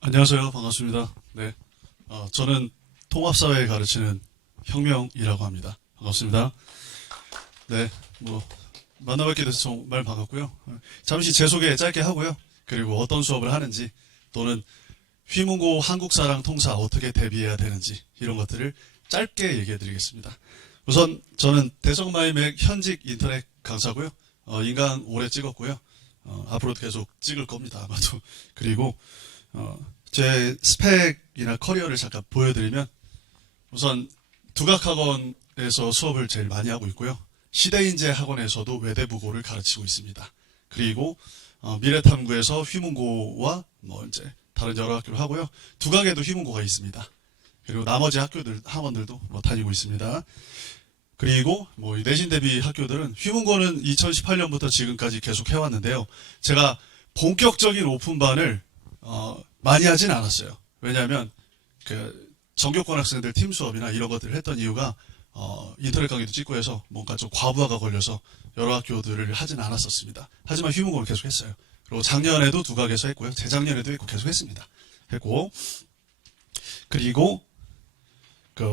안녕하세요. 반갑습니다. 네. 저는 통합사회 가르치는 혁명이라고 합니다. 반갑습니다. 네. 만나뵙게 돼서 정말 반갑고요. 잠시 제 소개 짧게 하고요. 그리고 어떤 수업을 하는지, 또는 휘문고 한국사랑 통사 어떻게 대비해야 되는지, 이런 것들을 짧게 얘기해 드리겠습니다. 우선, 저는 대성마이맥 현직 인터넷 강사고요. 인강 오래 찍었고요. 앞으로도 계속 찍을 겁니다. 아마도. 그리고, 제 스펙이나 커리어를 잠깐 보여드리면, 우선 두각학원에서 수업을 제일 많이 하고 있고요. 시대인재 학원에서도 외대부고를 가르치고 있습니다. 그리고 미래탐구에서 휘문고와 이제 다른 여러 학교를 하고요. 두각에도 휘문고가 있습니다. 그리고 나머지 학원들도 다니고 있습니다. 그리고 이 내신 대비 학교들은 휘문고는 2018년부터 지금까지 계속 해왔는데요. 제가 본격적인 오픈반을 많이 하진 않았어요. 왜냐하면 정교권 학생들 팀 수업이나 이런 것들을 했던 이유가 인터넷 강의도 찍고 해서 뭔가 좀 과부하가 걸려서 여러 학교들을 하진 않았었습니다. 하지만 휘문고를 계속 했어요. 그리고 작년에도 두각에서 했고요. 재작년에도 했고 계속 했습니다. 그리고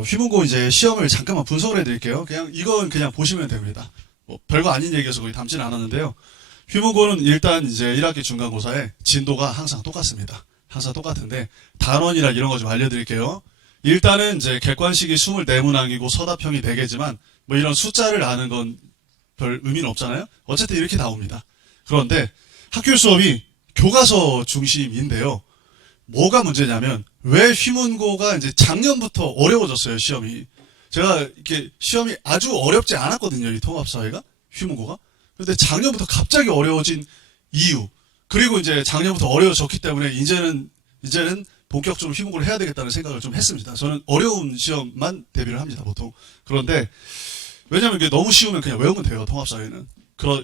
휘문고 이제 시험을 잠깐만 분석을 해드릴게요. 이건 그냥 보시면 됩니다. 별거 아닌 얘기여서 거의 담지는 않았는데요. 휘문고는 일단 이제 1학기 중간고사에 진도가 항상 똑같습니다. 항상 똑같은데 단원이나 이런 거 좀 알려드릴게요. 일단은 이제 객관식이 24문항이고 서답형이 4개지만 이런 숫자를 아는 건 별 의미는 없잖아요. 어쨌든 이렇게 나옵니다. 그런데 학교 수업이 교과서 중심인데요. 뭐가 문제냐면 왜 휘문고가 이제 작년부터 어려워졌어요, 시험이. 제가 이렇게 시험이 아주 어렵지 않았거든요, 이 통합사회가, 휘문고가. 그런데 작년부터 갑자기 어려워진 이유, 그리고 이제 작년부터 어려워졌기 때문에 이제는 본격적으로 휘문고를 해야 되겠다는 생각을 좀 했습니다. 저는 어려운 시험만 대비를 합니다, 보통. 그런데 왜냐하면 이게 너무 쉬우면 그냥 외우면 돼요, 통합사회는.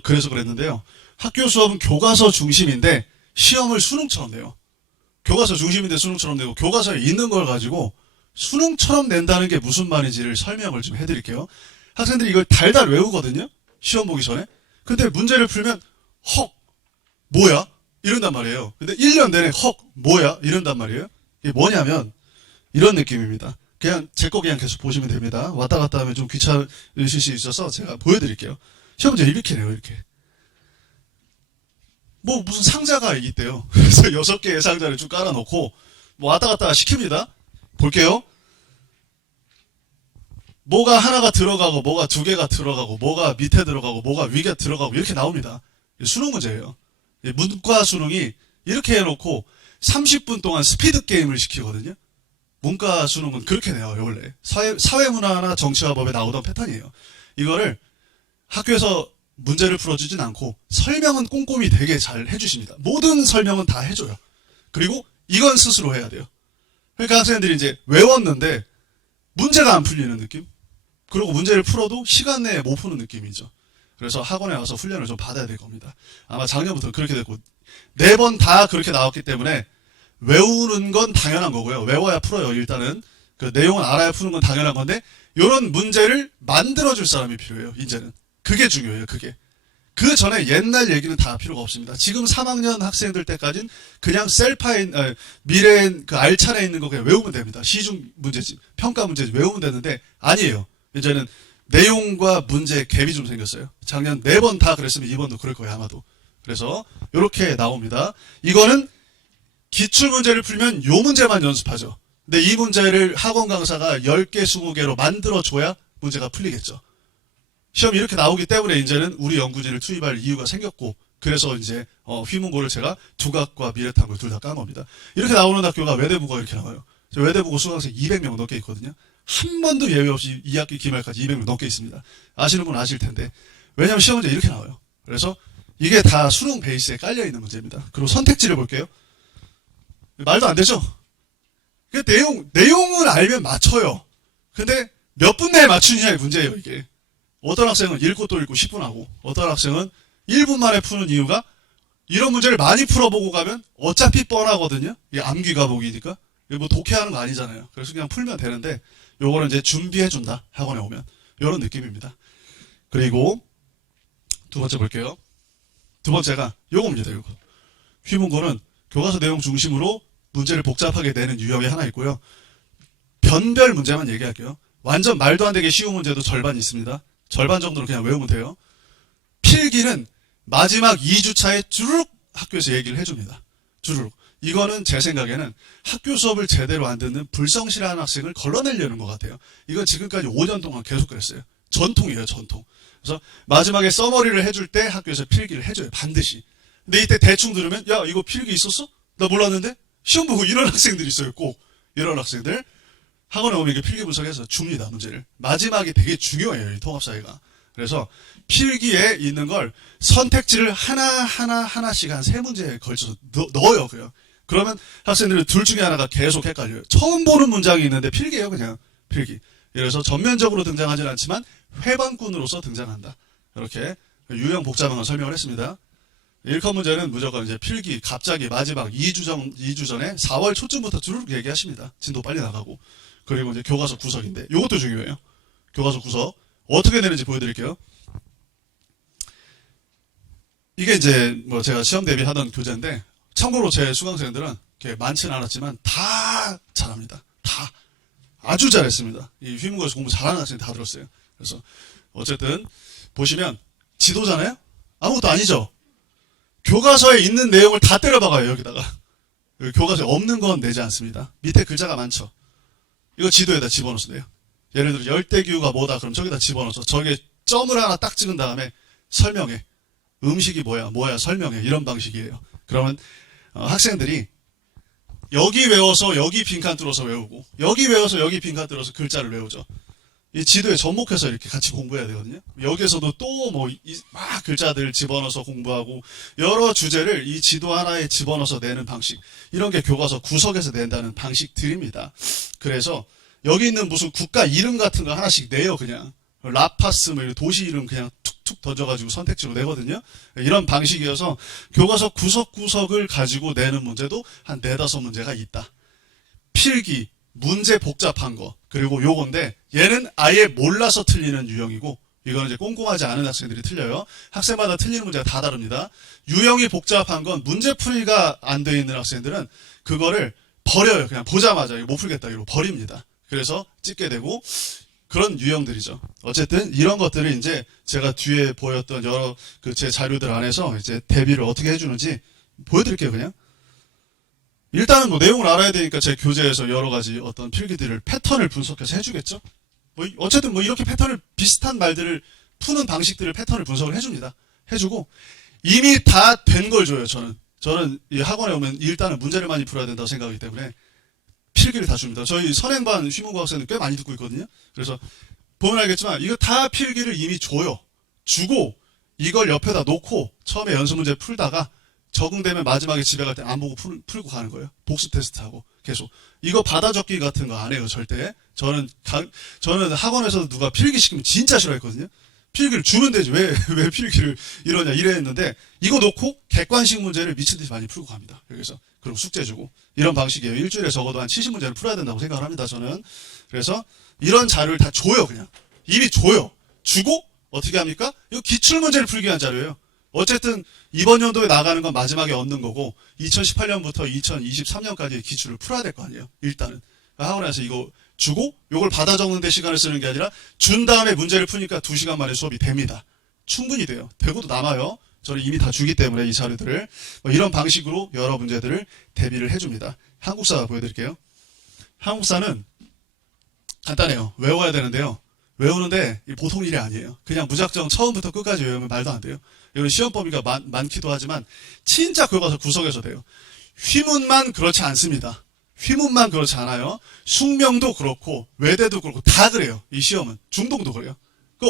그래서 그랬는데요. 학교 수업은 교과서 중심인데 시험을 수능처럼 내요. 교과서 중심인데 수능처럼 내고, 교과서에 있는 걸 가지고 수능처럼 낸다는 게 무슨 말인지를 설명을 좀 해드릴게요. 학생들이 이걸 달달 외우거든요, 시험 보기 전에. 근데 문제를 풀면 헉, 뭐야? 이런단 말이에요. 근데 1년 내내 헉, 뭐야? 이런단 말이에요. 이게 뭐냐면 이런 느낌입니다. 그냥 제 거 그냥 계속 보시면 됩니다. 왔다 갔다 하면 좀 귀찮으실 수 있어서 제가 보여드릴게요. 시험 문제 이렇게 내요, 이렇게. 무슨 상자가 있대요. 그래서 6개의 상자를 쭉 깔아놓고 왔다 갔다 시킵니다. 볼게요. 뭐가 하나가 들어가고, 뭐가 2개가 들어가고, 뭐가 밑에 들어가고, 뭐가 위에 들어가고, 이렇게 나옵니다. 수능 문제예요. 문과 수능이 이렇게 해놓고 30분 동안 스피드 게임을 시키거든요. 문과 수능은 그렇게 내요, 원래. 사회문화나 정치화법에 나오던 패턴이에요. 이거를 학교에서 문제를 풀어주진 않고 설명은 꼼꼼히 되게 잘 해주십니다. 모든 설명은 다 해줘요. 그리고 이건 스스로 해야 돼요. 그러니까 학생들이 이제 외웠는데 문제가 안 풀리는 느낌? 그리고 문제를 풀어도 시간 내에 못 푸는 느낌이죠. 그래서 학원에 와서 훈련을 좀 받아야 될 겁니다. 아마 작년부터 그렇게 됐고, 4번 다 그렇게 나왔기 때문에 외우는 건 당연한 거고요. 외워야 풀어요, 일단은. 그 내용은 알아야 푸는 건 당연한 건데, 이런 문제를 만들어줄 사람이 필요해요, 이제는. 그게 중요해요, 그게. 그 전에 옛날 얘기는 다 필요가 없습니다. 지금 3학년 학생들 때까지는 그냥 미래엔 그 알찬에 있는 거 그냥 외우면 됩니다. 시중 문제집, 평가 문제집 외우면 되는데, 아니에요. 이제는 내용과 문제 갭이 좀 생겼어요. 작년 4번 다 그랬으면 이번도 그럴 거예요, 아마도. 그래서 이렇게 나옵니다. 이거는 기출문제를 풀면 요 문제만 연습하죠. 근데 이 문제를 학원 강사가 10개, 20개로 만들어줘야 문제가 풀리겠죠. 시험이 이렇게 나오기 때문에 이제는 우리 연구진을 투입할 이유가 생겼고, 그래서 이제 휘문고를 제가 두각과 미래탐구 둘 다 깐 겁니다. 이렇게 나오는 학교가 외대부고가 이렇게 나와요. 외대부고 수강생 200명 넘게 있거든요. 한 번도 예외 없이 2학기 기말까지 200명 넘게 있습니다. 아시는 분은 아실 텐데, 왜냐하면 시험 문제 이렇게 나와요. 그래서 이게 다 수능 베이스에 깔려있는 문제입니다. 그리고 선택지를 볼게요. 말도 안 되죠? 내용은 알면 맞춰요. 근데 몇 분 내에 맞추느냐의 문제예요, 이게. 어떤 학생은 읽고 또 읽고 10분 하고, 어떤 학생은 1분 만에 푸는 이유가, 이런 문제를 많이 풀어보고 가면 어차피 뻔하거든요. 이게 암기 과목이니까. 이거 독해하는 거 아니잖아요. 그래서 그냥 풀면 되는데, 요거는 이제 준비해준다, 학원에 오면. 요런 느낌입니다. 그리고 두 번째 볼게요. 두 번째가 요겁니다, 요거. 휘문고는 교과서 내용 중심으로 문제를 복잡하게 내는 유형이 하나 있고요. 변별 문제만 얘기할게요. 완전 말도 안 되게 쉬운 문제도 절반 있습니다. 절반 정도는 그냥 외우면 돼요. 필기는 마지막 2주차에 주르륵 학교에서 얘기를 해줍니다. 주르륵. 이거는 제 생각에는 학교 수업을 제대로 안 듣는 불성실한 학생을 걸러내려는 것 같아요. 이건 지금까지 5년 동안 계속 그랬어요. 전통이에요, 전통. 그래서 마지막에 써머리를 해줄 때 학교에서 필기를 해줘요, 반드시. 근데 이때 대충 들으면, 야, 이거 필기 있었어? 나 몰랐는데? 시험 보고 이런 학생들이 있어요, 꼭. 이런 학생들. 학원에 오면 이게 필기 분석해서 줍니다, 문제를. 마지막이 되게 중요해요, 이 통합사회가. 그래서 필기에 있는 걸 선택지를 하나씩 한 3문제에 걸쳐서 넣어요, 그냥. 그러면 학생들은 둘 중에 하나가 계속 헷갈려요. 처음 보는 문장이 있는데 필기예요, 그냥. 필기. 그래서 전면적으로 등장하진 않지만 회방꾼으로서 등장한다. 이렇게 유형 복잡한 걸 설명을 했습니다. 1컷 문제는 무조건 이제 필기 갑자기 마지막 2주 전에 4월 초쯤부터 주르륵 얘기하십니다. 진도 빨리 나가고. 그리고 이제 교과서 구석인데 이것도 중요해요. 교과서 구석 어떻게 되는지 보여드릴게요. 이게 이제 뭐 제가 시험 대비하던 교재인데 참고로 제 수강생들은 이렇게 많지는 않았지만 다 잘합니다. 다 아주 잘했습니다. 이 휘문고에서 공부 잘하는 학생이 다 들었어요. 그래서 어쨌든 보시면 지도잖아요. 아무것도 아니죠. 교과서에 있는 내용을 다 때려박아요. 여기다가 교과서에 없는 건 내지 않습니다. 밑에 글자가 많죠. 이거 지도에다 집어넣어서 내요. 예를 들어 열대기후가 뭐다 그럼 저기다 집어넣어서 저기에 점을 하나 딱 찍은 다음에 설명해. 음식이 뭐야 설명해. 이런 방식이에요. 그러면 학생들이 여기 외워서 여기 빈칸 뚫어서 외우고 여기 외워서 여기 빈칸 뚫어서 글자를 외우죠. 이 지도에 접목해서 이렇게 같이 공부해야 되거든요. 여기에서도 또 뭐 막 글자들 집어넣어서 공부하고 여러 주제를 이 지도 하나에 집어넣어서 내는 방식, 이런 게 교과서 구석에서 낸다는 방식들입니다. 그래서 여기 있는 무슨 국가 이름 같은 거 하나씩 내요. 그냥 라파스 뭐 도시 이름 그냥 툭툭 던져가지고 선택지로 내거든요. 이런 방식이어서 교과서 구석구석을 가지고 내는 문제도 한 4-5문제가 있다. 필기 문제 복잡한 거, 그리고 요건데 얘는 아예 몰라서 틀리는 유형이고 이거는 이제 꼼꼼하지 않은 학생들이 틀려요. 학생마다 틀리는 문제가 다 다릅니다. 유형이 복잡한 건 문제풀이가 안 돼 있는 학생들은 그거를 버려요. 그냥 보자마자 이거 못 풀겠다 이러고 버립니다. 그래서 찍게 되고 그런 유형들이죠. 어쨌든 이런 것들을 이제 제가 뒤에 보였던 여러 제 자료들 안에서 이제 대비를 어떻게 해주는지 보여드릴게요. 그냥. 일단은 뭐 내용을 알아야 되니까 제 교재에서 여러 가지 어떤 필기들을 패턴을 분석해서 해주겠죠. 뭐 어쨌든 뭐 이렇게 패턴을 비슷한 말들을 푸는 방식들을 패턴을 분석을 해줍니다. 해주고 이미 다 된 걸 줘요. 저는 이 학원에 오면 일단은 문제를 많이 풀어야 된다고 생각하기 때문에 필기를 다 줍니다. 저희 선행반 휘문고 학생들 꽤 많이 듣고 있거든요. 그래서 보면 알겠지만 이거 다 필기를 이미 줘요. 주고 이걸 옆에다 놓고 처음에 연습 문제 풀다가 적응되면 마지막에 집에 갈 때 안 보고 풀고 가는 거예요. 복습 테스트하고 계속. 이거 받아 적기 같은 거 안 해요, 절대. 저는 학원에서도 누가 필기 시키면 진짜 싫어했거든요. 필기를 주면 되지. 왜 필기를 이러냐, 이래 했는데, 이거 놓고 객관식 문제를 미친 듯이 많이 풀고 갑니다. 여기서. 그리고 숙제 주고. 이런 방식이에요. 일주일에 적어도 한 70문제를 풀어야 된다고 생각을 합니다, 저는. 그래서 이런 자료를 다 줘요, 그냥. 이미 줘요. 주고, 어떻게 합니까? 이거 기출문제를 풀기 위한 자료예요. 어쨌든 이번 연도에 나가는 건 마지막에 얻는 거고 2018년부터 2023년까지 기출을 풀어야 될 거 아니에요. 일단은 학원에서 이거 주고 이걸 받아 적는 데 시간을 쓰는 게 아니라 준 다음에 문제를 푸니까 2시간 만에 수업이 됩니다. 충분히 돼요. 되고도 남아요. 저는 이미 다 주기 때문에 이 자료들을 이런 방식으로 여러 문제들을 대비를 해줍니다. 한국사 보여드릴게요. 한국사는 간단해요. 외워야 되는데요. 외우는데 보통 일이 아니에요. 그냥 무작정 처음부터 끝까지 외우면 말도 안 돼요. 이건 시험 범위가 많기도 하지만 진짜 교과서 구석에서 돼요. 휘문만 그렇지 않습니다. 휘문만 그렇지 않아요. 숙명도 그렇고 외대도 그렇고 다 그래요. 이 시험은 중동도 그래요. 그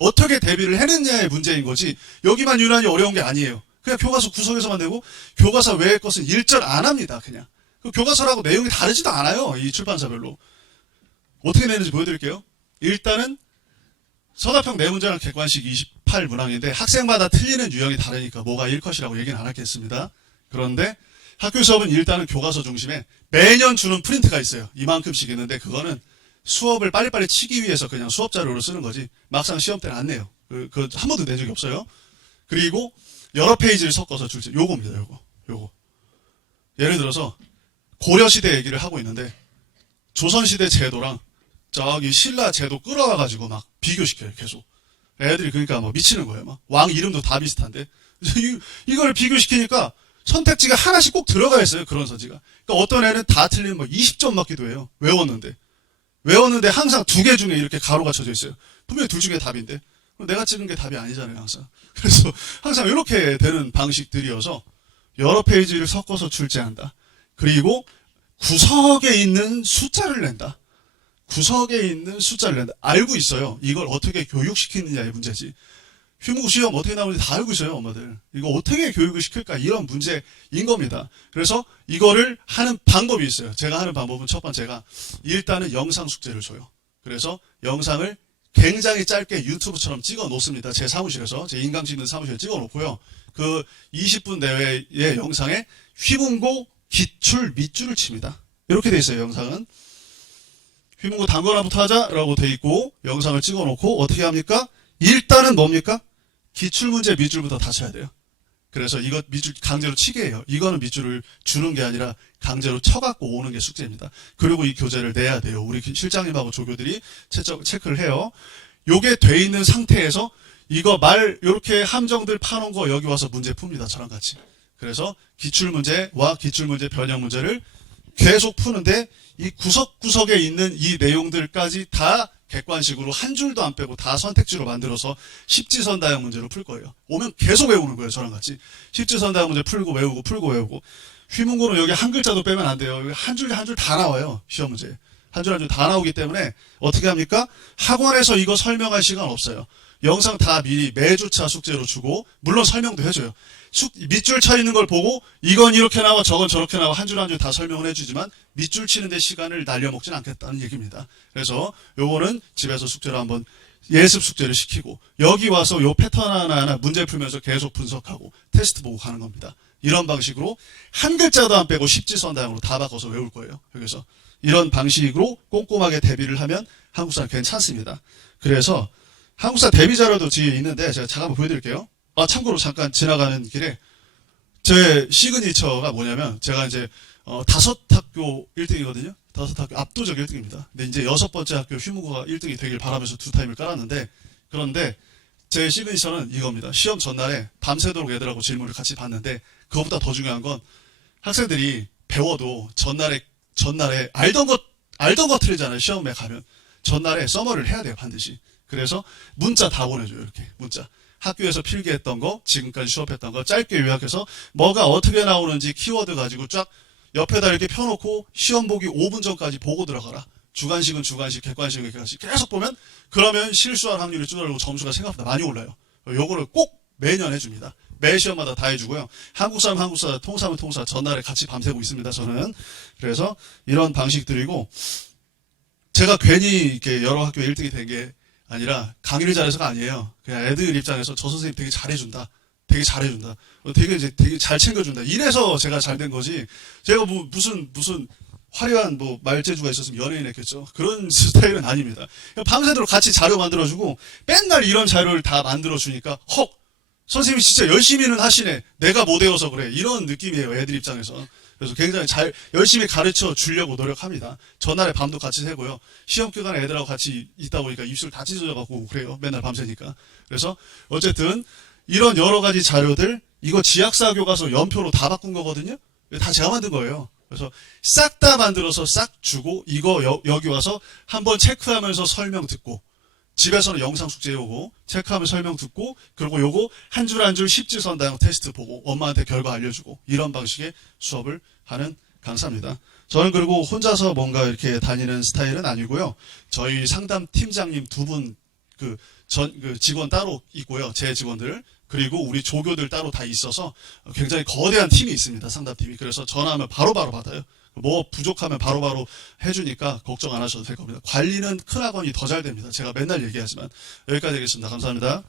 어떻게 대비를 해냈냐의 문제인 거지. 여기만 유난히 어려운 게 아니에요. 그냥 교과서 구석에서만 내고 교과서 외의 것은 일절 안 합니다. 그냥 그 교과서라고 내용이 다르지도 않아요. 이 출판사별로. 어떻게 내는지 보여드릴게요. 일단은 서답형 4문제는 객관식 28문항인데 학생마다 틀리는 유형이 다르니까 뭐가 1컷이라고 얘기는 안 하겠습니다. 그런데 학교 수업은 일단은 교과서 중심에 매년 주는 프린트가 있어요. 이만큼씩 있는데 그거는 수업을 빨리빨리 치기 위해서 그냥 수업 자료로 쓰는 거지 막상 시험 때는 안 내요. 그 한 번도 낸 적이 없어요. 그리고 여러 페이지를 섞어서 줄지 요겁니다. 요거. 예를 들어서 고려시대 얘기를 하고 있는데 조선시대 제도랑 저기 신라 제도 끌어와가지고 막 비교시켜요, 계속. 애들이 그러니까 뭐 미치는 거예요. 막 왕 이름도 다 비슷한데 이걸 비교시키니까 선택지가 하나씩 꼭 들어가 있어요. 그런 서지가. 그러니까 어떤 애는 다 틀리면 뭐 20점 맞기도 해요. 외웠는데 항상 두 개 중에 이렇게 가로가 쳐져 있어요. 분명히 둘 중에 답인데 내가 찍은 게 답이 아니잖아요, 항상. 그래서 항상 이렇게 되는 방식들이어서 여러 페이지를 섞어서 출제한다. 그리고 구석에 있는 숫자를 낸다. 구석에 있는 숫자를 낸다. 알고 있어요. 이걸 어떻게 교육시키느냐의 문제지. 휴무고 시험 어떻게 나오는지 다 알고 있어요, 엄마들. 이거 어떻게 교육을 시킬까? 이런 문제인 겁니다. 그래서 이거를 하는 방법이 있어요. 제가 하는 방법은 첫 번째가 일단은 영상 숙제를 줘요. 그래서 영상을 굉장히 짧게 유튜브처럼 찍어 놓습니다. 제 사무실에서, 제 인강 찍는 사무실에 찍어 놓고요. 그 20분 내외의 영상에 휘문고 기출 밑줄을 칩니다. 이렇게 돼 있어요, 영상은. 휘문고 단거나부터 하자라고 돼 있고 영상을 찍어 놓고 어떻게 합니까? 일단은 뭡니까? 기출문제 밑줄부터 다 쳐야 돼요. 그래서 이거 밑줄 강제로 치게 해요. 이거는 밑줄을 주는 게 아니라 강제로 쳐갖고 오는 게 숙제입니다. 그리고 이 교재를 내야 돼요. 우리 실장님하고 조교들이 체크를 해요. 요게 돼 있는 상태에서 이거 요렇게 함정들 파놓은 거 여기 와서 문제 풉니다. 저랑 같이. 그래서 기출문제와 기출문제 변형 문제를 계속 푸는데 이 구석구석에 있는 이 내용들까지 다 객관식으로 한 줄도 안 빼고 다 선택지로 만들어서 십지선다형 문제로 풀 거예요. 오면 계속 외우는 거예요, 저랑 같이. 십지선다형 문제 풀고 외우고. 휘문고는 여기 한 글자도 빼면 안 돼요. 여기 한 줄 한 줄 다 나와요, 시험 문제. 한 줄 한 줄 다 나오기 때문에 어떻게 합니까? 학원에서 이거 설명할 시간 없어요. 영상 다 미리 매주차 숙제로 주고 물론 설명도 해줘요. 밑줄 쳐 있는 걸 보고 이건 이렇게 나와 저건 저렇게 나와 한 줄 한 줄 다 설명을 해주지만 밑줄 치는데 시간을 날려먹진 않겠다는 얘기입니다. 그래서 요거는 집에서 숙제로 한번 예습 숙제를 시키고 여기 와서 요 패턴 하나하나 문제 풀면서 계속 분석하고 테스트 보고 가는 겁니다. 이런 방식으로 한 글자도 안 빼고 십지선다형으로 다 바꿔서 외울 거예요. 여기서 이런 방식으로 꼼꼼하게 대비를 하면 한국사는 괜찮습니다. 그래서 한국사 대비 자료도 뒤에 있는데 제가 잠깐 보여드릴게요. 참고로 잠깐 지나가는 길에 제 시그니처가 뭐냐면 제가 이제 5학교 1등이거든요. 5학교 압도적 1등입니다. 근데 이제 6번째 학교 휴무고가 1등이 되길 바라면서 2타임을 깔았는데 그런데 제 시그니처는 이겁니다. 시험 전날에 밤새도록 애들하고 질문을 같이 봤는데 그것보다 더 중요한 건 학생들이 배워도 전날에 알던 거 틀리잖아요. 시험에 가면 전날에 서머를 해야 돼요, 반드시. 그래서 문자 다 보내줘요, 이렇게 문자. 학교에서 필기했던 거, 지금까지 수업했던 거 짧게 요약해서 뭐가 어떻게 나오는지 키워드 가지고 쫙 옆에다 이렇게 펴놓고 시험 보기 5분 전까지 보고 들어가라. 주관식은 주관식, 객관식은 객관식 계속 보면 그러면 실수할 확률이 줄어들고 점수가 생각보다 많이 올라요. 요거를 꼭 매년 해줍니다. 매 시험마다 다 해주고요. 한국사는 한국사, 통사는 통사 전날에 같이 밤새고 있습니다. 저는. 그래서 이런 방식들이고 제가 괜히 이렇게 여러 학교 1등이 된 게 아니라 강의를 잘해서가 아니에요. 그냥 애들 입장에서 저 선생님 되게 잘해준다. 되게 잘 챙겨준다. 이래서 제가 잘 된 거지. 제가 무슨 화려한 말재주가 있었으면 연예인 했겠죠. 그런 스타일은 아닙니다. 밤새도록 같이 자료 만들어주고 맨날 이런 자료를 다 만들어주니까 선생님이 진짜 열심히는 하시네. 내가 못 외워서 그래. 이런 느낌이에요, 애들 입장에서. 그래서 굉장히 열심히 가르쳐 주려고 노력합니다. 전날에 밤도 같이 새고요. 시험 기간에 애들하고 같이 있다 보니까 입술 다 찢어져갖고 그래요. 맨날 밤새니까. 그래서 어쨌든 이런 여러 가지 자료들, 이거 지학사 교과서 연표로 다 바꾼 거거든요. 다 제가 만든 거예요. 그래서 싹 다 만들어서 싹 주고 이거 여기 와서 한번 체크하면서 설명 듣고 집에서는 영상 숙제 오고 체크하면 설명 듣고 그리고 요거 한 줄 한 줄 십지선다형 테스트 보고 엄마한테 결과 알려주고 이런 방식의 수업을 하는 강사입니다. 저는 그리고 혼자서 뭔가 이렇게 다니는 스타일은 아니고요. 저희 상담 팀장님 두 분 직원 따로 있고요. 제 직원들 그리고 우리 조교들 따로 다 있어서 굉장히 거대한 팀이 있습니다. 상담팀이. 그래서 전화하면 바로바로 받아요. 뭐 부족하면 바로바로 해주니까 걱정 안 하셔도 될 겁니다. 관리는 큰 학원이 더 잘 됩니다. 제가 맨날 얘기하지만 여기까지 하겠습니다. 감사합니다.